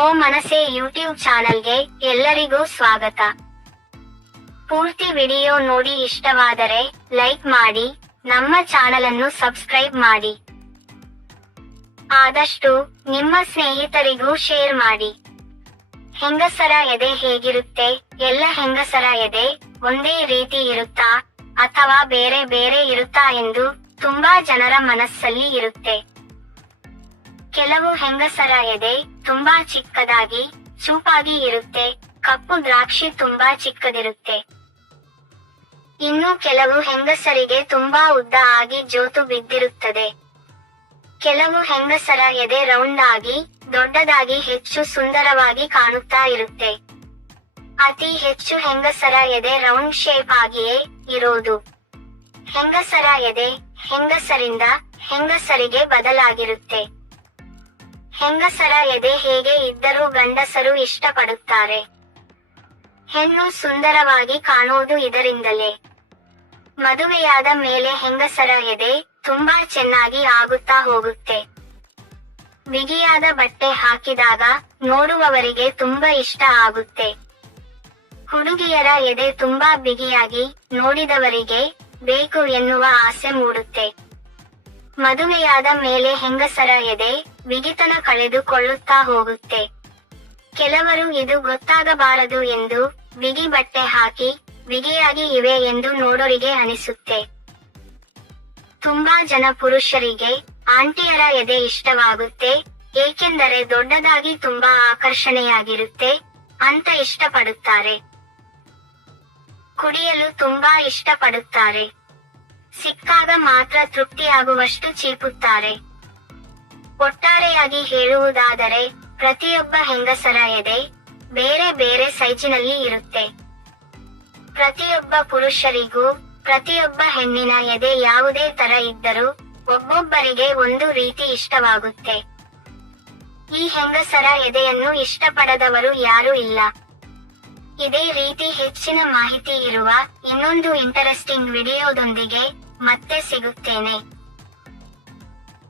ಓ ಮನಸೆ YouTube ಚಾನಲ್ಗೆ ಎಲ್ಲರಿಗೂ ಸ್ವಾಗತ. ಪೂರ್ತಿ ವಿಡಿಯೋ ನೋಡಿ ಇಷ್ಟವಾದರೆ ಲೈಕ್ ಮಾಡಿ, ನಮ್ಮ ಚಾನಲ್ ಅನ್ನು ಸಬ್ಸ್ಕ್ರೈಬ್ ಮಾಡಿ. ಆದಷ್ಟು ನಿಮ್ಮ ಸ್ನೇಹಿತರಿಗೂ ಶೇರ್ ಮಾಡಿ. ಹೆಂಗಸರ ಎದೆ ಹೇಗಿರುತ್ತೆ? ಎಲ್ಲ ಹೆಂಗಸರ ಎದೆ ಒಂದೇ ರೀತಿ ಇರುತ್ತಾ? ಅಥವಾ ಬೇರೆ ಬೇರೆ ಇರುತ್ತಾ ಎಂದು ತುಂಬಾ ಜನರ ಮನಸ್ಸಲ್ಲಿ ಇರುತ್ತೆ. ಕೆಲವು ಹೆಂಗಸರ ಎದೆ ತುಂಬಾ ಚಿಕ್ಕದಾಗಿ ಚೂಪಾಗಿ ಇರುತ್ತೆ. ಕಪ್ಪು ದ್ರಾಕ್ಷಿ ತುಂಬಾ ಚಿಕ್ಕದಿರುತ್ತೆ. ಇನ್ನು ಕೆಲವು ಹೆಂಗಸರಿಗೆ ತುಂಬಾ ಉದ್ದ ಆಗಿ ಜೋತು ಬಿದ್ದಿರುತ್ತದೆ. ಕೆಲವು ಹೆಂಗಸರ ಎದೆ ರೌಂಡ್ ಆಗಿ, ದೊಡ್ಡದಾಗಿ ಹೆಚ್ಚು ಸುಂದರವಾಗಿ ಕಾಣುತ್ತಾ ಇರುತ್ತೆ. ಅತಿ ಹೆಚ್ಚು ಹೆಂಗಸರ ಎದೆ ರೌಂಡ್ ಶೇಪ್ ಆಗಿಯೇ ಇರೋದು. ಹೆಂಗಸರ ಎದೆ ಹೆಂಗಸರಿಂದ ಹೆಂಗಸರಿಗೆ ಬದಲಾಗಿರುತ್ತೆ. ಹೆಂಗಸರ ಎದೆ ಹೇಗೆ ಇದ್ದರೂ ಗಂಡಸರು ಇಷ್ಟಪಡುತ್ತಾರೆ. ಹೆಣ್ಣು ಸುಂದರವಾಗಿ ಕಾಣುವುದು ಇದರಿಂದಲೇ. ಮದುವೆಯಾದ ಮೇಲೆ ಹೆಂಗಸರ ಎದೆ ತುಂಬಾ ಚೆನ್ನಾಗಿ ಆಗುತ್ತಾ ಹೋಗುತ್ತೆ. ಬಿಗಿಯಾದ ಬಟ್ಟೆ ಹಾಕಿದಾಗ ನೋಡುವವರಿಗೆ ತುಂಬಾ ಇಷ್ಟ ಆಗುತ್ತೆ. ಹುಡುಗಿಯರ ಎದೆ ತುಂಬಾ ಬಿಗಿಯಾಗಿ ನೋಡಿದವರಿಗೆ ಬೇಕು ಎನ್ನುವ ಆಸೆ ಮೂಡುತ್ತೆ. ಮದುವೆಯಾದ ಮೇಲೆ ಹೆಂಗಸರ ಎದೆ ಬಿಗಿತನ ಕಳೆದುಕೊಳ್ಳುತ್ತಾ ಹೋಗುತ್ತೆ. ಕೆಲವರು ಇದು ಗೊತ್ತಾಗಬಾರದು ಎಂದು ಬಿಗಿ ಬಟ್ಟೆ ಹಾಕಿ ಬಿಗಿಯಾಗಿ ಇವೆ ಎಂದು ನೋಡೋರಿಗೆ ಅನಿಸುತ್ತೆ. ತುಂಬಾ ಜನ ಪುರುಷರಿಗೆ ಆಂಟಿಯರ ಎದೆ ಇಷ್ಟವಾಗುತ್ತೆ, ಏಕೆಂದರೆ ದೊಡ್ಡದಾಗಿ ತುಂಬಾ ಆಕರ್ಷಣೆಯಾಗಿರುತ್ತೆ ಅಂತ ಇಷ್ಟಪಡುತ್ತಾರೆ. ಕುಡಿಯಲು ತುಂಬಾ ಇಷ್ಟಪಡುತ್ತಾರೆ. ಸಿಕ್ಕಾಗ ಮಾತ್ರ ತೃಪ್ತಿಯಾಗುವಷ್ಟು ಚೀಪುತ್ತಾರೆ. ಒಟ್ಟಾರೆಯಾಗಿ ಹೇಳುವುದಾದರೆ, ಪ್ರತಿಯೊಬ್ಬ ಹೆಂಗಸರ ಎದೆ ಬೇರೆ ಬೇರೆ ಸೈಜಿನಲ್ಲಿ ಇರುತ್ತೆ. ಪ್ರತಿಯೊಬ್ಬ ಪುರುಷರಿಗೂ, ಪ್ರತಿಯೊಬ್ಬ ಹೆಣ್ಣಿನ ಎದೆ ಯಾವುದೇ ತರ ಇದ್ದರೂ ಒಬ್ಬೊಬ್ಬರಿಗೆ ಒಂದು ರೀತಿ ಇಷ್ಟವಾಗುತ್ತೆ. ಈ ಹೆಂಗಸರ ಎದೆಯನ್ನು ಇಷ್ಟಪಡದವರು ಯಾರೂ ಇಲ್ಲ. ಇದೇ ರೀತಿ ಹೆಚ್ಚಿನ ಮಾಹಿತಿ ಇರುವ ಇನ್ನೊಂದು ಇಂಟರೆಸ್ಟಿಂಗ್ ವಿಡಿಯೋದೊಂದಿಗೆ 待ってしぐってね。